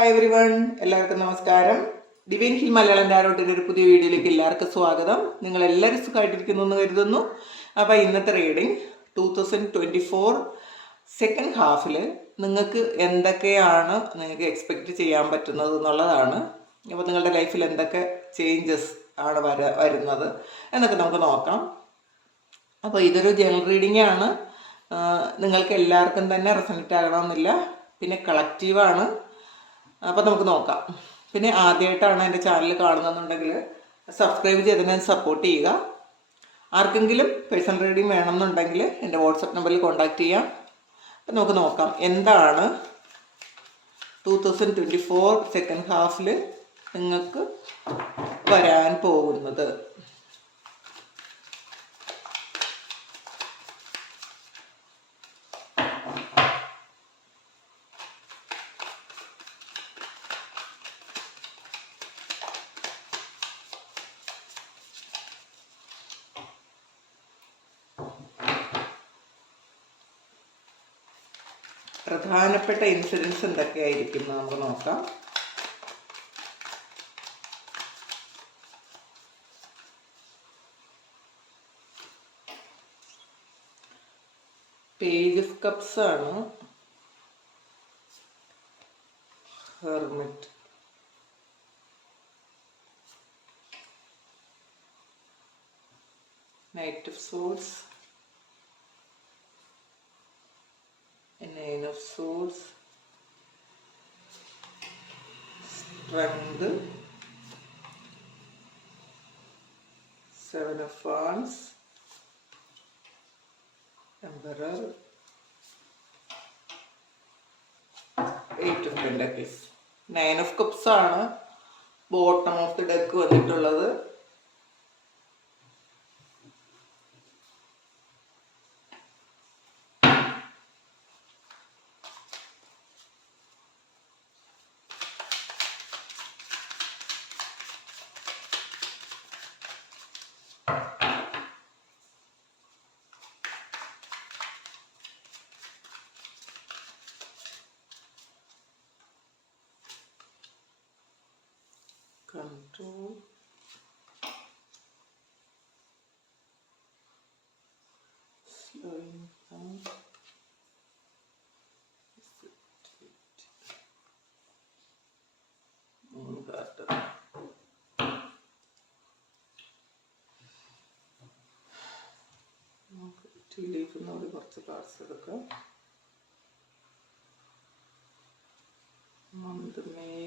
Hi everyone എല്ലാവർക്കും നമസ്കാരം. Divine hill Malayalam ഡാരോട്ടിന്റെ ഒരു പുതിയ വീഡിയോയിലേക്ക് എല്ലാവർക്കും സ്വാഗതം. നിങ്ങൾ എല്ലാവരും സുഖമായിട്ടിരിക്കുന്നു എന്ന് കരുതുന്നു. അപ്പോൾ ഇന്നത്തെ reading two thousand twenty four second ഹാഫിൽ നിങ്ങൾക്ക് എന്തൊക്കെയാണ് നിങ്ങൾക്ക് എക്സ്പെക്റ്റ് ചെയ്യാൻ പറ്റുന്നത് എന്നുള്ളതാണ്. അപ്പോൾ നിങ്ങളുടെ ലൈഫിൽ എന്തൊക്കെ ചേഞ്ചസ് ആണ് വര വരുന്നത് എന്നൊക്കെ നമുക്ക് നോക്കാം. അപ്പോൾ ഇതൊരു ജനറൽ റീഡിംഗ് ആണ്. നിങ്ങൾക്ക് എല്ലാവർക്കും തന്നെ റെസണറ്റ് ആകണമെന്നില്ല. പിന്നെ കളക്റ്റീവാണ് അപ്പോൾ നമുക്ക് നോക്കാം. പിന്നെ ആദ്യമായിട്ടാണ് എന്റെ ചാനൽ കാണുന്നതെന്നുണ്ടെങ്കിൽ സബ്സ്ക്രൈബ് ചെയ്തതിനെ സപ്പോർട്ട് ചെയ്യുക. ആർക്കെങ്കിലും പേഴ്സണൽ റീഡിങ് വേണമെന്നുണ്ടെങ്കിൽ എന്റെ വാട്സപ്പ് നമ്പറിൽ കോൺടാക്റ്റ് ചെയ്യാം. അപ്പം നമുക്ക് നോക്കാം. എന്താണ് two thousand twenty four second ഹാഫിൽ നിങ്ങൾക്ക് വരാൻ പോകുന്നത്? പ്രധാനപ്പെട്ട ഇൻസിഡൻസ് എന്തൊക്കെയായിരിക്കും നമുക്ക് നോക്കാം. പേജ് ഓഫ് കപ്സ് ആണ്. Hermit knight of swords source strength seven of ആൾസ് emperor eight of pentacles nine of cups ആണ് ബോട്ടം ഓഫ് ദി ഡെക്ക് വന്നിട്ടുള്ളത്. Control slowing down. നമുക്ക് ടീ ലീഫിൽ കുറച്ച് പാർട്സ് എടുക്കാം month May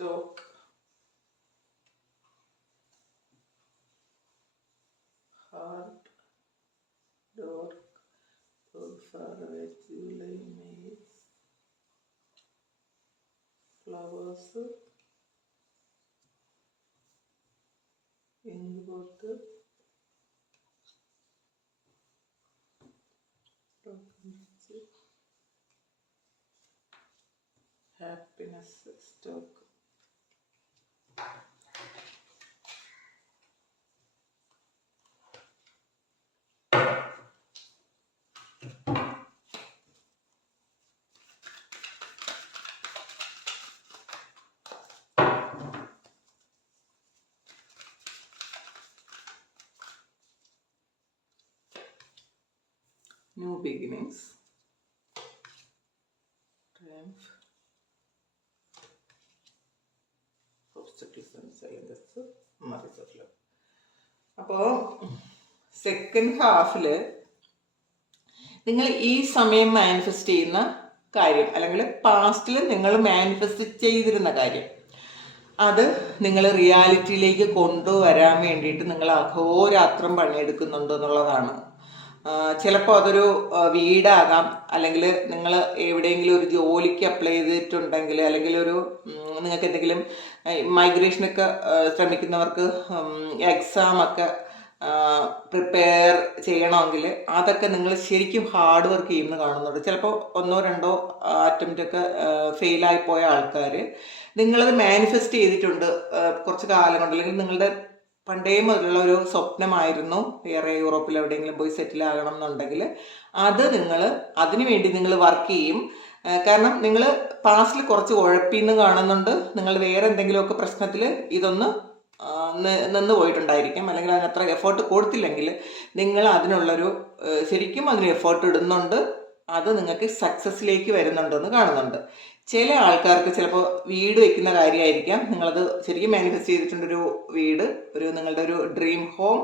stock heart door all far away july may flowers bottle happiness stock new beginnings. Triumph. അമ്മ റിസോർട്ടിൽ അപ്പോൾ second ഹാഫിൽ നിങ്ങൾ ഈ സമയം മാനിഫെസ്റ്റ് ചെയ്യുന്ന കാര്യം അല്ലെങ്കിൽ പാസ്റ്റിൽ നിങ്ങൾ മാനിഫെസ്റ്റ് ചെയ്തിരുന്ന കാര്യം അത് നിങ്ങൾ റിയാലിറ്റിയിലേക്ക് കൊണ്ടുവരാൻ വേണ്ടിയിട്ട് നിങ്ങൾ അഹോരാത്രം പണിയെടുക്കുന്നുണ്ട് എന്നുള്ളതാണ്. ചിലപ്പോൾ അതൊരു വീടാകാം. അല്ലെങ്കിൽ നിങ്ങൾ എവിടെയെങ്കിലും ഒരു ജോലിക്ക് അപ്ലൈ ചെയ്തിട്ടുണ്ടെങ്കിൽ അല്ലെങ്കിൽ ഒരു നിങ്ങൾക്ക് എന്തെങ്കിലും മൈഗ്രേഷനൊക്കെ ശ്രമിക്കുന്നവർക്ക് എക്സാം ഒക്കെ പ്രിപ്പയർ ചെയ്യണമെങ്കിൽ അതൊക്കെ നിങ്ങൾ ശരിക്കും ഹാർഡ് വർക്ക് ചെയ്യുന്ന കാണുന്നുണ്ട്. ചിലപ്പോൾ ഒന്നോ രണ്ടോ അറ്റംപ്റ്റൊക്കെ ഫെയിലായി പോയ ആൾക്കാർ നിങ്ങളത് മാനിഫെസ്റ്റ് ചെയ്തിട്ടുണ്ട് കുറച്ച് കാലം കൊണ്ട്. അല്ലെങ്കിൽ നിങ്ങളുടെ പണ്ടേ മുതലുള്ള ഒരു സ്വപ്നമായിരുന്നു വേറെ യൂറോപ്പിൽ എവിടെയെങ്കിലും പോയി സെറ്റിൽ ആകണം എന്നുണ്ടെങ്കിൽ അത് നിങ്ങൾ അതിനുവേണ്ടി നിങ്ങൾ വർക്ക് ചെയ്യും. കാരണം നിങ്ങൾ പാസ്റ്റിൽ കുറച്ച് ഉഴപ്പിന്ന് കാണുന്നുണ്ട്. നിങ്ങൾ വേറെ എന്തെങ്കിലുമൊക്കെ പ്രശ്നത്തിൽ ഇതൊന്ന് നിന്ന് പോയിട്ടുണ്ടായിരിക്കും. അല്ലെങ്കിൽ അതിനത്ര എഫേർട്ട് കൊടുത്തില്ലെങ്കിൽ നിങ്ങൾ അതിനുള്ളൊരു ശരിക്കും അതിന് എഫേർട്ട് ഇടുന്നുണ്ട്. അത് നിങ്ങൾക്ക് സക്സസ്സിലേക്ക് വരുന്നുണ്ടെന്ന് കാണുന്നുണ്ട്. ചില ആൾക്കാർക്ക് ചിലപ്പോൾ വീട് വെക്കുന്ന കാര്യമായിരിക്കാം നിങ്ങളത് ശരിക്കും മാനിഫെസ്റ്റ് ചെയ്തിട്ടുണ്ടൊരു വീട് ഒരു നിങ്ങളുടെ ഒരു ഡ്രീം ഹോം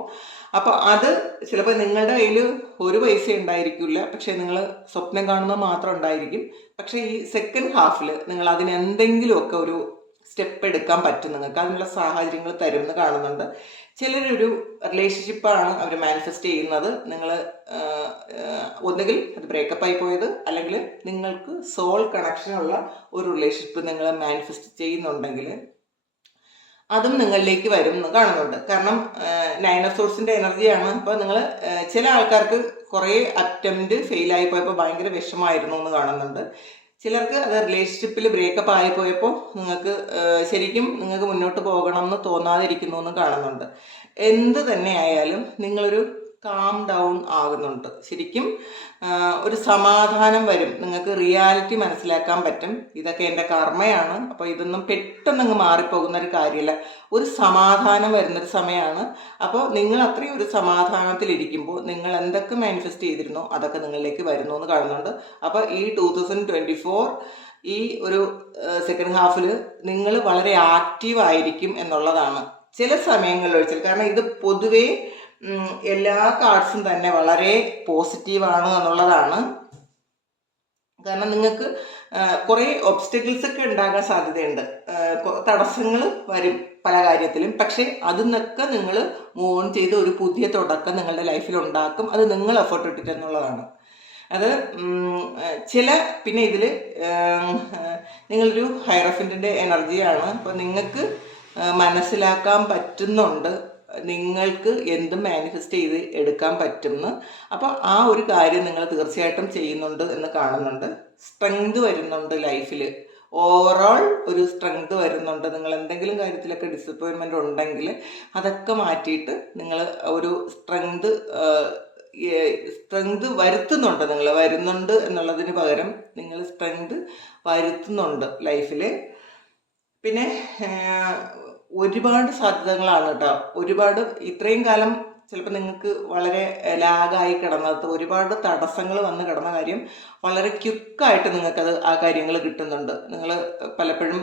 അപ്പോൾ അത് ചിലപ്പോൾ നിങ്ങളുടെ കയ്യിൽ ഒരു പൈസ ഉണ്ടായിരിക്കില്ല. പക്ഷെ നിങ്ങൾ സ്വപ്നം കാണുന്നത് മാത്രം ഉണ്ടായിരിക്കും. പക്ഷേ ഈ സെക്കൻഡ് ഹാഫിൽ നിങ്ങൾ അതിന് എന്തെങ്കിലുമൊക്കെ ഒരു സ്റ്റെപ്പ് എടുക്കാൻ പറ്റും നിങ്ങൾക്ക്. അതിനുള്ള സാഹചര്യങ്ങൾ തരുമെന്ന് കാണുന്നുണ്ട്. ചിലരൊരു റിലേഷൻഷിപ്പാണ് അവർ മാനിഫെസ്റ്റ് ചെയ്യുന്നത്. നിങ്ങൾ ഒന്നുകിൽ അത് ബ്രേക്കപ്പ് ആയി പോയത് അല്ലെങ്കിൽ നിങ്ങൾക്ക് സോൾ കണക്ഷനുള്ള ഒരു റിലേഷൻഷിപ്പ് നിങ്ങൾ മാനിഫെസ്റ്റ് ചെയ്യുന്നുണ്ടെങ്കിൽ അതും നിങ്ങളിലേക്ക് വരും എന്ന് കാണുന്നുണ്ട്. കാരണം നയൻ ഓഫ് സോഴ്സിന്റെ എനർജിയാണ് അപ്പോൾ നിങ്ങൾ ചില ആൾക്കാർക്ക് കുറേ അറ്റംപ്റ്റ് ഫെയിലായി പോയപ്പോൾ ഭയങ്കര വിഷമായിരുന്നു എന്ന് കാണുന്നുണ്ട്. ചിലർക്ക് അത് റിലേഷൻഷിപ്പിൽ ബ്രേക്കപ്പ് ആയി പോയപ്പോൾ നിങ്ങൾക്ക് ശരിക്കും നിങ്ങൾക്ക് മുന്നോട്ട് പോകണം എന്ന് തോന്നാതിരിക്കുന്നു എന്ന് കാണുന്നുണ്ട്. എന്ത് തന്നെ ആയാലും നിങ്ങളൊരു കാം ഡൗൺ ആകുന്നുണ്ട്. ശരിക്കും ഒരു സമാധാനം വരും. നിങ്ങൾക്ക് റിയാലിറ്റി മനസ്സിലാക്കാൻ പറ്റും. ഇതൊക്കെ എന്റെ കർമ്മയാണ്. അപ്പോൾ ഇതൊന്നും പെട്ടെന്ന് പെട്ടെന്നങ്ങ് മാറിപ്പോകുന്ന ഒരു കാര്യമില്ല. ഒരു സമാധാനം വരുന്നൊരു സമയമാണ്. അപ്പോൾ നിങ്ങൾ അത്രയും ഒരു സമാധാനത്തിലിരിക്കുമ്പോൾ നിങ്ങൾ എന്തൊക്കെ മാനിഫെസ്റ്റ് ചെയ്തിരുന്നോ അതൊക്കെ നിങ്ങളിലേക്ക് വരുന്നു എന്ന് കാണുന്നുണ്ട്. അപ്പോൾ ഈ ടൂ തൗസൻഡ് ട്വന്റി ഫോർ ഈ ഒരു സെക്കൻഡ് ഹാഫിൽ നിങ്ങൾ വളരെ ആക്റ്റീവ് ആയിരിക്കും എന്നുള്ളതാണ്. ചില സമയങ്ങളിൽ ഒഴിച്ചാൽ കാരണം ഇത് പൊതുവേ എല്ലാ കാർഡ്സും തന്നെ വളരെ പോസിറ്റീവാണ് എന്നുള്ളതാണ്. കാരണം നിങ്ങൾക്ക് കുറേ ഒബ്സ്റ്റക്കിൾസ് ഒക്കെ ഉണ്ടാകാൻ സാധ്യതയുണ്ട്. തടസ്സങ്ങൾ വരും പല കാര്യത്തിലും. പക്ഷേ അതിൽ നിന്നൊക്കെ നിങ്ങൾ മൂവ് ഓൺ ചെയ്ത് ഒരു പുതിയ തുടക്കം നിങ്ങളുടെ ലൈഫിൽ ഉണ്ടാക്കും. അത് നിങ്ങൾ എഫേർട്ട് ഇട്ടിട്ട് എന്നുള്ളതാണ്. അത് ചില പിന്നെ ഇതിൽ നിങ്ങളൊരു ഹൈറഫിന്റെ എനർജിയാണ് അപ്പോൾ നിങ്ങൾക്ക് മനസ്സിലാക്കാൻ പറ്റുന്നുണ്ട്. നിങ്ങൾക്ക് എന്തും മാനിഫെസ്റ്റ് ചെയ്ത് എടുക്കാൻ പറ്റുമെന്ന്. അപ്പോൾ ആ ഒരു കാര്യം നിങ്ങൾ തീർച്ചയായിട്ടും ചെയ്യുന്നുണ്ട് എന്ന് കാണുന്നുണ്ട്. സ്ട്രെങ്ത് വരുന്നുണ്ട് ലൈഫിൽ ഓവറോൾ ഒരു സ്ട്രെങ്ത് വരുന്നുണ്ട്. നിങ്ങൾ എന്തെങ്കിലും കാര്യത്തിലൊക്കെ ഡിസപ്പോയിൻമെന്റ് ഉണ്ടെങ്കിൽ അതൊക്കെ മാറ്റിയിട്ട് നിങ്ങൾ ഒരു സ്ട്രെങ്ത് സ്ട്രെങ്ത് വരുത്തുന്നുണ്ട് നിങ്ങൾ. വരുന്നുണ്ട് എന്നുള്ളതിന് പകരം നിങ്ങൾ സ്ട്രെങ്ത് വരുത്തുന്നുണ്ട് ലൈഫിൽ പിന്നെ ഒരുപാട് സാധ്യതകളാണ് കേട്ടോ. ഒരുപാട് ഇത്രയും കാലം ചിലപ്പോൾ നിങ്ങൾക്ക് വളരെ ലാഗായി കിടന്നത് ഒരുപാട് തടസ്സങ്ങൾ വന്ന് കിടന്ന കാര്യം വളരെ ക്യുക്കായിട്ട് നിങ്ങൾക്കത് ആ കാര്യങ്ങൾ കിട്ടുന്നുണ്ട്. നിങ്ങൾ പലപ്പോഴും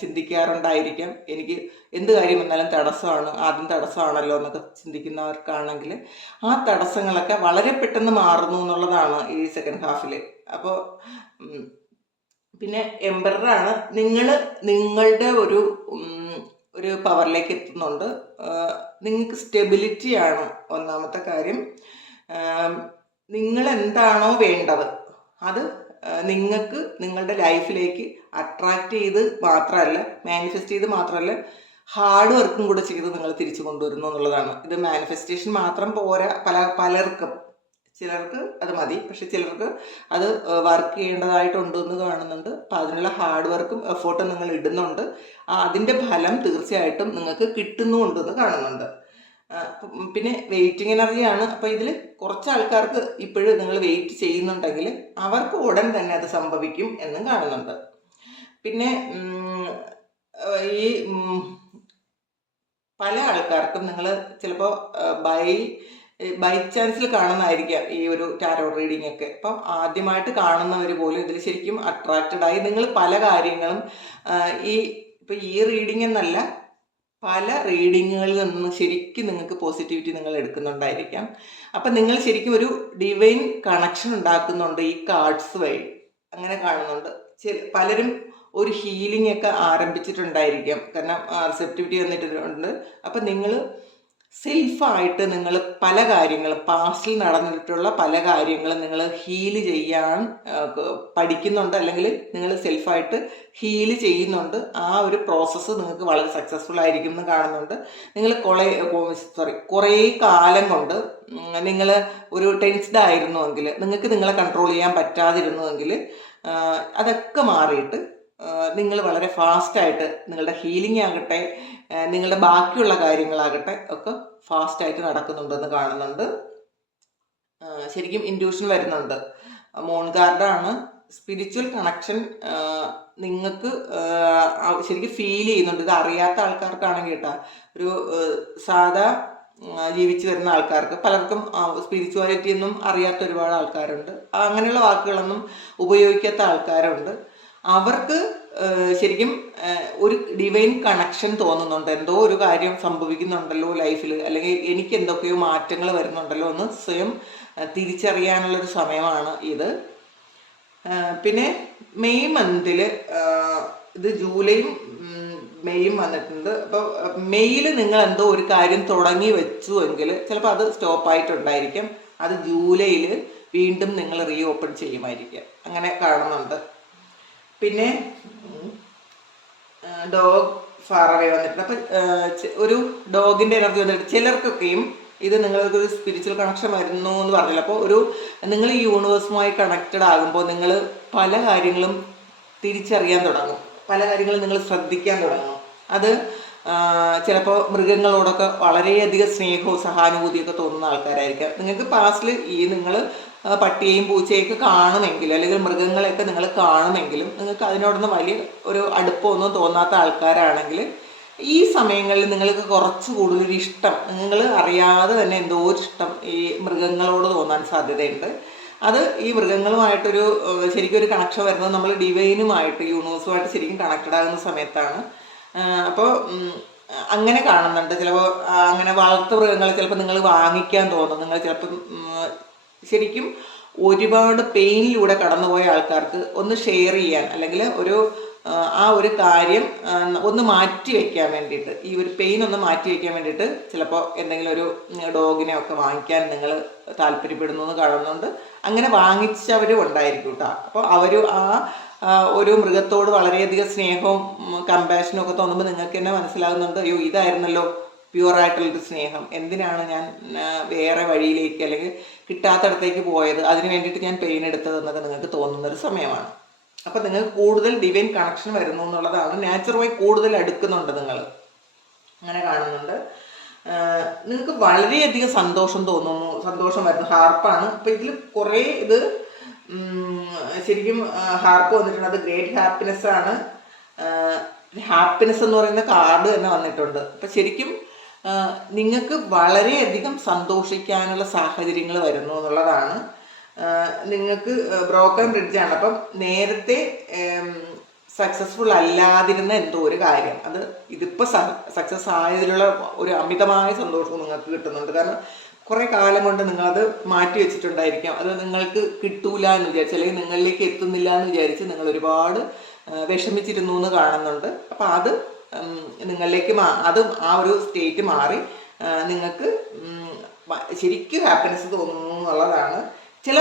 ചിന്തിക്കാറുണ്ടായിരിക്കാം. എനിക്ക് എന്ത് കാര്യം വന്നാലും തടസ്സമാണ് ആദ്യം തടസ്സമാണല്ലോ എന്നൊക്കെ ചിന്തിക്കുന്നവർക്കാണെങ്കിൽ ആ തടസ്സങ്ങളൊക്കെ വളരെ പെട്ടെന്ന് മാറുന്നു എന്നുള്ളതാണ് ഈ സെക്കൻഡ് ഹാഫിൽ അപ്പോൾ പിന്നെ എംബറാണ് നിങ്ങൾ നിങ്ങളുടെ ഒരു ഒരു പവറിലേക്ക് എത്തുന്നുണ്ട്. നിങ്ങൾക്ക് സ്റ്റെബിലിറ്റിയാണ് ഒന്നാമത്തെ കാര്യം. നിങ്ങൾ എന്താണോ വേണ്ടത് അത് നിങ്ങൾക്ക് നിങ്ങളുടെ ലൈഫിലേക്ക് അട്രാക്റ്റ് ചെയ്ത് മാത്രമല്ല മാനിഫെസ്റ്റ് ചെയ്ത് മാത്രമല്ല ഹാർഡ് വർക്കും കൂടെ ചെയ്ത് നിങ്ങൾ തിരിച്ചു കൊണ്ടുവരുന്നു എന്നുള്ളതാണ്. ഇത് മാനിഫെസ്റ്റേഷൻ മാത്രം പോരാ പല പലർക്കും. ചിലർക്ക് അത് മതി. പക്ഷെ ചിലർക്ക് അത് വർക്ക് ചെയ്യേണ്ടതായിട്ടുണ്ട് എന്ന് കാണുന്നുണ്ട്. അപ്പം അതിനുള്ള ഹാർഡ് വർക്കും എഫേർട്ടും നിങ്ങൾ ഇടുന്നുണ്ട്. അതിന്റെ ഫലം തീർച്ചയായിട്ടും നിങ്ങൾക്ക് കിട്ടുന്നുണ്ടെന്ന് കാണുന്നുണ്ട്. പിന്നെ വെയിറ്റിംഗ് എനർജിയാണ്. അപ്പോൾ ഇതിൽ കുറച്ച് ആൾക്കാർക്ക് ഇപ്പോഴും നിങ്ങൾ വെയിറ്റ് ചെയ്യുന്നുണ്ടെങ്കിൽ അവർക്ക് ഉടൻ തന്നെ അത് സംഭവിക്കും എന്നും കാണുന്നുണ്ട്. പിന്നെ ഈ പല ആൾക്കാർക്കും നിങ്ങൾ ചിലപ്പോൾ ബൈ ബൈ ചാൻസിൽ കാണുന്നതായിരിക്കാം ഈ ഒരു ടാരോ റീഡിംഗ് ഒക്കെ. അപ്പം ആദ്യമായിട്ട് കാണുന്നവർ പോലും ഇതിൽ ശരിക്കും അട്രാക്റ്റഡ് ആയി. നിങ്ങൾ പല കാര്യങ്ങളും ഈ ഇപ്പം ഈ റീഡിംഗ് എന്നല്ല പല റീഡിങ്ങുകളിൽ നിന്ന് ശരിക്കും നിങ്ങൾക്ക് പോസിറ്റിവിറ്റി നിങ്ങൾ എടുക്കുന്നുണ്ടായിരിക്കാം. അപ്പം നിങ്ങൾ ശരിക്കും ഒരു ഡിവൈൻ കണക്ഷൻ ഉണ്ടാക്കുന്നുണ്ട് ഈ കാർഡ്സ് വഴി. അങ്ങനെ കാണുന്നുണ്ട്. പലരും ഒരു ഹീലിംഗ് ഒക്കെ ആരംഭിച്ചിട്ടുണ്ടായിരിക്കാം. കാരണം റിസെപ്റ്റിവിറ്റി വന്നിട്ടുണ്ട്. അപ്പം നിങ്ങൾ സെൽഫായിട്ട് നിങ്ങൾ പല കാര്യങ്ങളും പാസ്റ്റിൽ നടന്നിട്ടുള്ള പല കാര്യങ്ങളും നിങ്ങൾ ഹീൽ ചെയ്യാൻ പഠിക്കുന്നുണ്ട് അല്ലെങ്കിൽ നിങ്ങൾ സെൽഫായിട്ട് ഹീൽ ചെയ്യുന്നുണ്ട്. ആ ഒരു പ്രോസസ്സ് നിങ്ങൾക്ക് വളരെ സക്സസ്ഫുൾ ആയിരിക്കും എന്ന് കാണുന്നുണ്ട്. നിങ്ങൾ കുറേ സോറി കുറേ കാലം കൊണ്ട് നിങ്ങൾ ഒരു ടെൻസ്ഡ് ആയിരുന്നുവെങ്കിൽ നിങ്ങൾക്ക് നിങ്ങളെ കൺട്രോൾ ചെയ്യാൻ പറ്റാതിരുന്നുവെങ്കിൽ അതൊക്കെ മാറിയിട്ട് നിങ്ങൾ വളരെ ഫാസ്റ്റായിട്ട് നിങ്ങളുടെ ഹീലിംഗ് ആകട്ടെ നിങ്ങളുടെ ബാക്കിയുള്ള കാര്യങ്ങളാകട്ടെ ഒക്കെ ഫാസ്റ്റായിട്ട് നടക്കുന്നുണ്ടെന്ന് കാണുന്നുണ്ട്. ശരിക്കും ഇൻഡ്യൂഷൻ വരുന്നുണ്ട്. മോൺ ഗാർഡാണ് സ്പിരിച്വൽ കണക്ഷൻ നിങ്ങൾക്ക് ശരിക്കും ഫീൽ ചെയ്യുന്നുണ്ട്. ഇത് അറിയാത്ത ആൾക്കാർക്കാണെങ്കിൽ കേട്ടോ ഒരു സാധാ ജീവിച്ചു വരുന്ന ആൾക്കാർക്ക് പലർക്കും സ്പിരിച്വാലിറ്റി ഒന്നും അറിയാത്ത ഒരുപാട് ആൾക്കാരുണ്ട്. അങ്ങനെയുള്ള വാക്കുകളൊന്നും ഉപയോഗിക്കാത്ത ആൾക്കാരുണ്ട്. അവർക്ക് ശരിക്കും ഒരു ഡിവൈൻ കണക്ഷൻ തോന്നുന്നുണ്ട്. എന്തോ ഒരു കാര്യം സംഭവിക്കുന്നുണ്ടല്ലോ ലൈഫിൽ അല്ലെങ്കിൽ എനിക്ക് എന്തൊക്കെയോ മാറ്റങ്ങൾ വരുന്നുണ്ടല്ലോ എന്ന് സ്വയം തിരിച്ചറിയാനുള്ളൊരു സമയമാണ് ഇത്. പിന്നെ മെയ് മന്തിൽ ഇത് ജൂലൈയും മെയ്യും വന്നിട്ടുണ്ട്. അപ്പോൾ മെയ്യിൽ നിങ്ങൾ എന്തോ ഒരു കാര്യം തുടങ്ങി വെച്ചു എങ്കിൽ ചിലപ്പോൾ അത് സ്റ്റോപ്പ് ആയിട്ടുണ്ടായിരിക്കും. അത് ജൂലൈയിൽ വീണ്ടും നിങ്ങൾ റീ ഓപ്പൺ ചെയ്യുമായിരിക്കും. അങ്ങനെ കാണുന്നുണ്ട്. പിന്നെ ഡോഗ് ഫാറവേ വന്നിട്ടുണ്ട്. അപ്പം ഒരു ഡോഗിന്റെ എനർജി വന്നിട്ട് ചിലർക്കൊക്കെയും ഇത് നിങ്ങൾക്ക് ഒരു സ്പിരിച്വൽ കണക്ഷൻ വരുന്നു എന്ന് പറഞ്ഞില്ല. അപ്പോൾ ഒരു നിങ്ങൾ ഈ യൂണിവേഴ്സുമായി കണക്റ്റഡ് ആകുമ്പോൾ നിങ്ങൾ പല കാര്യങ്ങളും തിരിച്ചറിയാൻ തുടങ്ങും. പല കാര്യങ്ങളും നിങ്ങൾ ശ്രദ്ധിക്കാൻ തുടങ്ങും. അത് ചിലപ്പോൾ മൃഗങ്ങളോടൊക്കെ വളരെയധികം സ്നേഹവും സഹാനുഭൂതിയൊക്കെ തോന്നുന്ന ആൾക്കാരായിരിക്കാം. നിങ്ങൾക്ക് പാസ്റ്റിൽ ഈ നിങ്ങൾ പട്ടിയെയും പൂച്ചയൊക്കെ കാണുമെങ്കിലും അല്ലെങ്കിൽ മൃഗങ്ങളെയൊക്കെ നിങ്ങൾ കാണുമെങ്കിലും നിങ്ങൾക്ക് അതിനോടൊന്ന് വലിയ ഒരു അടുപ്പമൊന്നും തോന്നാത്ത ആൾക്കാരാണെങ്കിൽ ഈ സമയങ്ങളിൽ നിങ്ങൾക്ക് കുറച്ച് കൂടുതലൊരു ഇഷ്ടം നിങ്ങൾ അറിയാതെ തന്നെ എന്തോ ഒരു ഇഷ്ടം ഈ മൃഗങ്ങളോട് തോന്നാൻ സാധ്യതയുണ്ട്. അത് ഈ മൃഗങ്ങളുമായിട്ടൊരു ശരിക്കും ഒരു കണക്ഷൻ വരുന്നത് നമ്മൾ ഡിവൈനുമായിട്ട് യൂണിവേഴ്സുമായിട്ട് ശരിക്കും കണക്റ്റഡ് ആകുന്ന സമയത്താണ്. അപ്പോൾ അങ്ങനെ കാണുന്നുണ്ട്. ചിലപ്പോൾ അങ്ങനെ വളർത്തു മൃഗങ്ങളെ ചിലപ്പോൾ നിങ്ങൾ വാങ്ങിക്കാൻ തോന്നും. നിങ്ങൾ ചിലപ്പം ഉം, ശരിക്കും ഒരുപാട് പെയിനിലൂടെ കടന്നുപോയ ആൾക്കാർക്ക് ഒന്ന് ഷെയർ ചെയ്യാൻ അല്ലെങ്കിൽ ഒരു ആ, ഒരു കാര്യം ഒന്ന് മാറ്റി വെക്കാൻ വേണ്ടിയിട്ട് ഈ ഒരു പെയിൻ ഒന്ന് മാറ്റി വെക്കാൻ വേണ്ടിയിട്ട് ചിലപ്പോൾ എന്തെങ്കിലും ഒരു ഡോഗിനെ ഒക്കെ വാങ്ങിക്കാൻ നിങ്ങൾ താല്പര്യപ്പെടുന്നു എന്ന് കാണുന്നുണ്ട്. അങ്ങനെ വാങ്ങിച്ചവരും ഉണ്ടായിരിക്കും കേട്ടോ അപ്പോൾ അവർ ആ, ഒരു മൃഗത്തോട് വളരെയധികം സ്നേഹവും കമ്പാഷനും ഒക്കെ തോന്നുമ്പോൾ നിങ്ങൾക്ക് തന്നെ മനസ്സിലാകുന്നുണ്ട് അയ്യോ ഇതായിരുന്നല്ലോ പ്യുവർ ആയിട്ടുള്ളൊരു സ്നേഹം. എന്തിനാണ് ഞാൻ വേറെ വഴിയിലേക്ക് അല്ലെങ്കിൽ കിട്ടാത്തടത്തേക്ക് പോയത്? അതിന് വേണ്ടിയിട്ട് ഞാൻ പെയിൻ എടുത്തത് എന്നൊക്കെ നിങ്ങൾക്ക് തോന്നുന്നൊരു സമയമാണ്. അപ്പം നിങ്ങൾക്ക് കൂടുതൽ ഡിവൈൻ കണക്ഷൻ വരുന്നു എന്നുള്ളതാണ് നാച്ചുറുമായി കൂടുതൽ അടുക്കുന്നുണ്ട് നിങ്ങൾ. അങ്ങനെ കാണുന്നുണ്ട്. നിങ്ങൾക്ക് വളരെയധികം സന്തോഷം തോന്നുന്നു. സന്തോഷം വരുന്നു. ഹാർപ്പാണ്. അപ്പം ഇതിൽ കുറേ ഇത് ശരിക്കും ഹാർപ്പ് വന്നിട്ടുണ്ട്. അത് ഗ്രേറ്റ് ഹാപ്പിനെസ് ആണ്. ഹാപ്പിനെസ് എന്ന് പറയുന്ന കാർഡ് തന്നെ വന്നിട്ടുണ്ട്. അപ്പം ശരിക്കും നിങ്ങൾക്ക് വളരെയധികം സന്തോഷിക്കാനുള്ള സാഹചര്യങ്ങൾ വരുന്നു എന്നുള്ളതാണ്. നിങ്ങൾക്ക് ബ്രോക്കൺ ബ്രിഡ്ജാണ് അപ്പം നേരത്തെ സക്സസ്ഫുൾ അല്ലാതിരുന്ന എന്തോ ഒരു കാര്യം. അത് ഇതിപ്പോൾ സക്സസ് ആയതിലുള്ള ഒരു അമിതമായ സന്തോഷം നിങ്ങൾക്ക് കിട്ടുന്നുണ്ട്. കാരണം കുറേ കാലം കൊണ്ട് നിങ്ങൾ അത് മാറ്റി വെച്ചിട്ടുണ്ടായിരിക്കാം. അത് നിങ്ങൾക്ക് കിട്ടൂല എന്ന് വിചാരിച്ച് അല്ലെങ്കിൽ നിങ്ങളിലേക്ക് എത്തുന്നില്ല എന്ന് വിചാരിച്ച് നിങ്ങൾ ഒരുപാട് വിഷമിച്ചിരുന്നു എന്ന് കാണുന്നുണ്ട്. അപ്പം അത് നിങ്ങളിലേക്ക് അതും ആ ഒരു സ്റ്റേറ്റ് മാറി നിങ്ങൾക്ക് ശരിക്കും ഹാപ്പിനെസ് തോന്നുന്നു എന്നുള്ളതാണ് ചില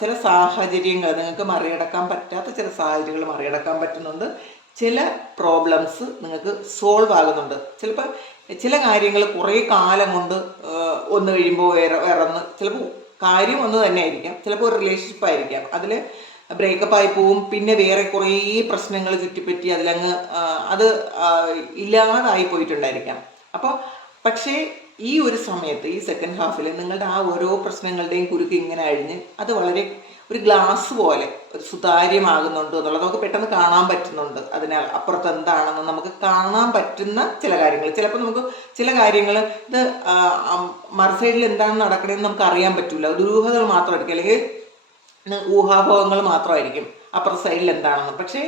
ചില സാഹചര്യങ്ങൾ നിങ്ങൾക്ക് മറികടക്കാൻ പറ്റാത്ത ചില സാഹചര്യങ്ങൾ മറികടക്കാൻ പറ്റുന്നുണ്ട്. ചില പ്രോബ്ലംസ് നിങ്ങൾക്ക് സോൾവ് ആകുന്നുണ്ട്. ചിലപ്പോൾ ചില കാര്യങ്ങൾ കുറേ കാലം കൊണ്ട് ഒന്ന് കഴിയുമ്പോൾ വേറെ വേറെ ഒന്ന് ചിലപ്പോൾ കാര്യം ഒന്ന് തന്നെ ആയിരിക്കാം ചിലപ്പോൾ ഒരു റിലേഷൻഷിപ്പ് ആയിരിക്കാം. അതിൽ ബ്രേക്കപ്പ് ആയി പോവും. പിന്നെ വേറെ കുറേ പ്രശ്നങ്ങൾ ചുറ്റിപ്പറ്റി അതിലങ്ങ് അത് ഇല്ലാതായി പോയിട്ടുണ്ടായിരിക്കാം. അപ്പോൾ പക്ഷേ ഈ ഒരു സമയത്ത് ഈ സെക്കൻഡ് ഹാഫിൽ നിങ്ങളുടെ ആ ഓരോ പ്രശ്നങ്ങളുടെയും കുരുക്ക് ഇങ്ങനെ അഴിഞ്ഞ് അത് വളരെ ഒരു ഗ്ലാസ് പോലെ ഒരു സുതാര്യമാകുന്നുണ്ട് എന്നുള്ളത് നമുക്ക് പെട്ടെന്ന് കാണാൻ പറ്റുന്നുണ്ട്. അതിനാൽ അപ്പുറത്ത് എന്താണെന്ന് നമുക്ക് കാണാൻ പറ്റുന്ന ചില കാര്യങ്ങൾ. ചിലപ്പോൾ നമുക്ക് ചില കാര്യങ്ങൾ ഇത് മറുസൈഡിൽ എന്താണ് നടക്കണമെന്ന് നമുക്ക് അറിയാൻ പറ്റില്ല ദുരൂഹതകൾ മാത്രമായിരിക്കും അല്ലെങ്കിൽ ഊഹാഭോഗങ്ങൾ മാത്രമായിരിക്കും അപ്പുറത്തെ സൈഡിൽ എന്താണെന്ന്. പക്ഷേ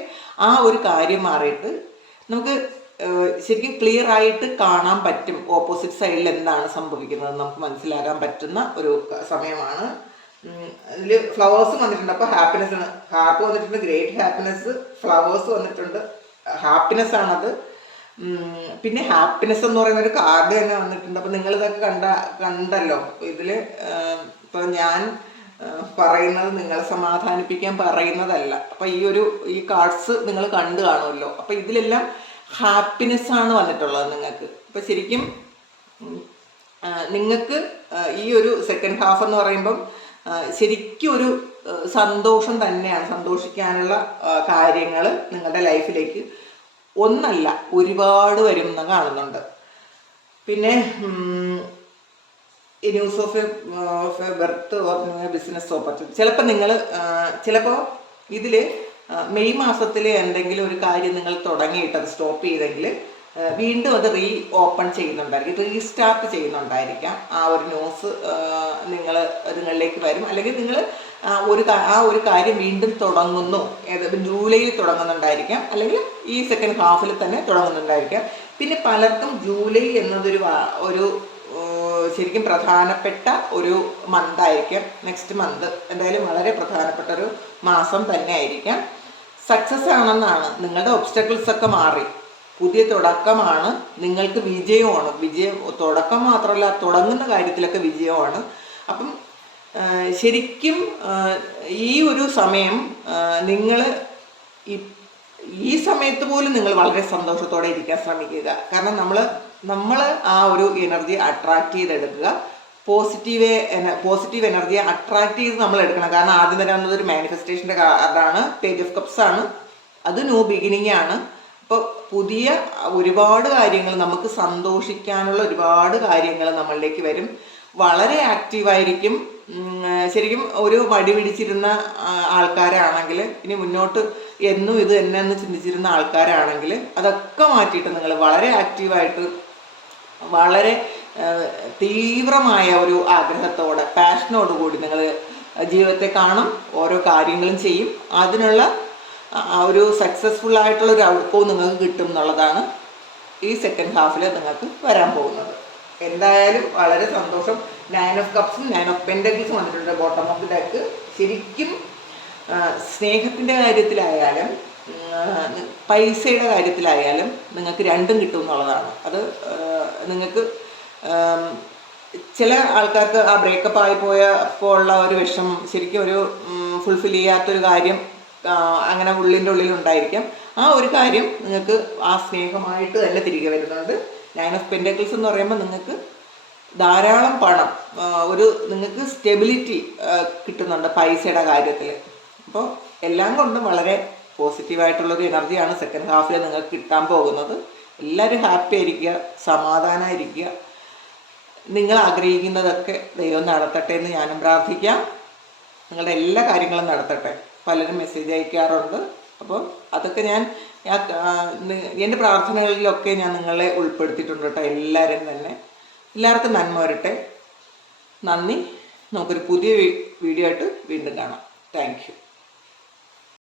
ആ ഒരു കാര്യം മാറിയിട്ട് നമുക്ക് ശരിക്കും ക്ലിയർ ആയിട്ട് കാണാൻ പറ്റും ഓപ്പോസിറ്റ് സൈഡിൽ എന്താണ് സംഭവിക്കുന്നത് നമുക്ക് മനസ്സിലാക്കാൻ പറ്റുന്ന ഒരു സമയമാണ്. ഇതിൽ ഫ്ലവേഴ്സ് വന്നിട്ടുണ്ട്. അപ്പോൾ ഹാപ്പിനെസ് ആണ് ഹാപ്പ് വന്നിട്ടുണ്ട് ഗ്രേറ്റ് ഹാപ്പിനെസ് ഫ്ലവേഴ്സ് വന്നിട്ടുണ്ട്. ഹാപ്പിനെസ് ആണത്. പിന്നെ ഹാപ്പിനെസ് എന്ന് പറയുന്ന ഒരു കാർഡ് തന്നെ വന്നിട്ടുണ്ട്. അപ്പോൾ നിങ്ങൾ ഇതൊക്കെ കണ്ട കണ്ടല്ലോ. ഇതിൽ ഇപ്പോൾ ഞാൻ പറയുന്നത് നിങ്ങളെ സമാധാനിപ്പിക്കാൻ പറയുന്നതല്ല. അപ്പം ഈ ഒരു ഈ കാർഡ്സ് നിങ്ങൾ കണ്ടു കാണുമല്ലോ. അപ്പം ഇതിലെല്ലാം ഹാപ്പിനെസ് ആണ് വന്നിട്ടുള്ളത് നിങ്ങൾക്ക്. അപ്പം ശരിക്കും നിങ്ങൾക്ക് ഈ ഒരു സെക്കൻഡ് ഹാഫ് എന്ന് പറയുമ്പം ശരിക്കും ഒരു സന്തോഷം തന്നെയാണ്. സന്തോഷിക്കാനുള്ള കാര്യങ്ങൾ നിങ്ങളുടെ ലൈഫിലേക്ക് ഒന്നല്ല ഒരുപാട് വരും എന്ന് കാണുന്നുണ്ട്. പിന്നെ news of of birth or business opportunity ചിലപ്പോൾ നിങ്ങൾ ചിലപ്പോൾ ഇതിൽ മെയ് മാസത്തിൽ എന്തെങ്കിലും ഒരു കാര്യം നിങ്ങൾ തുടങ്ങിയിട്ട് അത് സ്റ്റോപ്പ് ചെയ്തെങ്കിൽ വീണ്ടും അത് റീ ഓപ്പൺ ചെയ്യുന്നുണ്ടായിരിക്കും. റീസ്റ്റാർട്ട് ചെയ്യുന്നുണ്ടായിരിക്കാം. ആ ഒരു ന്യൂസ് നിങ്ങൾ നിങ്ങളിലേക്ക് വരും. അല്ലെങ്കിൽ നിങ്ങൾ ഒരു ആ ഒരു കാര്യം വീണ്ടും തുടങ്ങുന്നു. ജൂലൈയിൽ തുടങ്ങുന്നുണ്ടായിരിക്കാം. അല്ലെങ്കിൽ ഈ സെക്കൻഡ് ഹാഫിൽ തന്നെ തുടങ്ങുന്നുണ്ടായിരിക്കാം. പിന്നെ പലർക്കും ജൂലൈ എന്നതൊരു ഒരു ശരിക്കും പ്രധാനപ്പെട്ട ഒരു മന്ത് ആയിരിക്കും. നെക്സ്റ്റ് മന്ത് എന്തായാലും വളരെ പ്രധാനപ്പെട്ട ഒരു മാസം തന്നെ ആയിരിക്കാം സക്സസ് ആണെന്നാണ്. നിങ്ങളുടെ ഒബ്സ്റ്റക്കിൾസ് ഒക്കെ മാറി. പുതിയ തുടക്കമാണ്. നിങ്ങൾക്ക് വിജയമാണ്. വിജയം തുടക്കം മാത്രമല്ല തുടങ്ങുന്ന കാര്യത്തിലൊക്കെ വിജയമാണ്. അപ്പം ശരിക്കും ഈ ഒരു സമയം നിങ്ങൾ ഈ സമയത്ത് പോലും നിങ്ങൾ വളരെ സന്തോഷത്തോടെ ഇരിക്കാൻ ശ്രമിക്കുക. കാരണം നമ്മൾ നമ്മൾ ആ ഒരു എനർജി അട്രാക്ട് ചെയ്തെടുക്കുക. പോസിറ്റീവ് പോസിറ്റീവ് എനർജിയെ അട്രാക്ട് ചെയ്ത് നമ്മൾ എടുക്കണം. കാരണം ആദ്യം തന്നെ വന്നത് ഒരു മാനിഫെസ്റ്റേഷന്റെ അതാണ്. പേജ് ഓഫ് കപ്സ് ആണ്. അത് ന്യൂ ബിഗിനിങ് ആണ്. അപ്പോൾ പുതിയ ഒരുപാട് കാര്യങ്ങൾ നമുക്ക് സന്തോഷിക്കാനുള്ള ഒരുപാട് കാര്യങ്ങൾ നമ്മളിലേക്ക് വരും. വളരെ ആക്റ്റീവായിരിക്കും ശരിക്കും ഒരു വടി പിടിച്ചിരുന്ന ആൾക്കാരാണെങ്കിൽ ഇനി മുന്നോട്ട് എന്നും ഇത് എന്നെ എന്ന് ചിന്തിച്ചിരുന്ന ആൾക്കാരാണെങ്കിൽ അതൊക്കെ മാറ്റിയിട്ട് നിങ്ങൾ വളരെ ആക്റ്റീവായിട്ട് വളരെ തീവ്രമായ ഒരു ആഗ്രഹത്തോടെ പാഷനോടുകൂടി നിങ്ങൾ ജീവിതത്തെ കാണും ഓരോ കാര്യങ്ങളും ചെയ്യും. അതിനുള്ള ഒരു സക്സസ്ഫുൾ ആയിട്ടുള്ള ഒരു ഔട്ട്കവും നിങ്ങൾക്ക് കിട്ടും എന്നുള്ളതാണ് ഈ സെക്കൻഡ് ഹാഫിൽ നിങ്ങൾക്ക് വരാൻ പോകുന്നത്. എന്തായാലും വളരെ സന്തോഷം. നയൻ ഓഫ് കപ്സും നയൻ ഓഫ് പെൻഡൽസും വന്നിട്ടുണ്ട്. ബോട്ടം ഓഫ് ഡെക്ക് ശരിക്കും സ്നേഹത്തിന്റെ കാര്യത്തിലായാലും പൈസയുടെ കാര്യത്തിലായാലും നിങ്ങൾക്ക് രണ്ടും കിട്ടും എന്നുള്ളതാണ് അത് നിങ്ങൾക്ക് ചില ആൾക്കാർക്ക് ആ ബ്രേക്കപ്പ് ആയി പോയപ്പോൾ ഉള്ള ഒരു വിഷം ശരിക്കും ഒരു ഫുൾഫിൽ ചെയ്യാത്തൊരു കാര്യം അങ്ങനെ ഉള്ളിന്റെ ഉള്ളിൽ ഉണ്ടായിരിക്കാം ആ ഒരു കാര്യം നിങ്ങൾക്ക് ആ സ്നേഹമായിട്ട് തന്നെ തിരികെ വരുന്നത് നയൻ ഓഫ് പെൻഡക്കിൾസ് എന്ന് പറയുമ്പോൾ നിങ്ങൾക്ക് ധാരാളം പണം ഒരു നിങ്ങൾക്ക് സ്റ്റെബിലിറ്റി കിട്ടുന്നുണ്ട് പൈസയുടെ കാര്യത്തിൽ. അപ്പോൾ എല്ലാം കൊണ്ടും വളരെ പോസിറ്റീവായിട്ടുള്ളൊരു എനർജിയാണ് സെക്കൻഡ് ഹാഫിൽ നിങ്ങൾക്ക് കിട്ടാൻ പോകുന്നത്. എല്ലാവരും ഹാപ്പി ആയിരിക്കുക സമാധാനമായിരിക്കുക നിങ്ങൾ ആഗ്രഹിക്കുന്നതൊക്കെ ദൈവം നടത്തട്ടെ എന്ന് ഞാനും പ്രാർത്ഥിക്കാം. നിങ്ങളുടെ എല്ലാ കാര്യങ്ങളും നടത്തട്ടെ. പലരും മെസ്സേജ് അയക്കാറുണ്ട്. അപ്പോൾ അതൊക്കെ ഞാൻ എന്റെ പ്രാർത്ഥനകളിലൊക്കെ ഞാൻ നിങ്ങളെ ഉൾപ്പെടുത്തിയിട്ടുണ്ട് കേട്ടോ എല്ലാവരും തന്നെ. എല്ലാവർക്കും നന്മ വരട്ടെ. നന്ദി. നമുക്കൊരു പുതിയ വീഡിയോ ആയിട്ട് വീണ്ടും കാണാം. താങ്ക്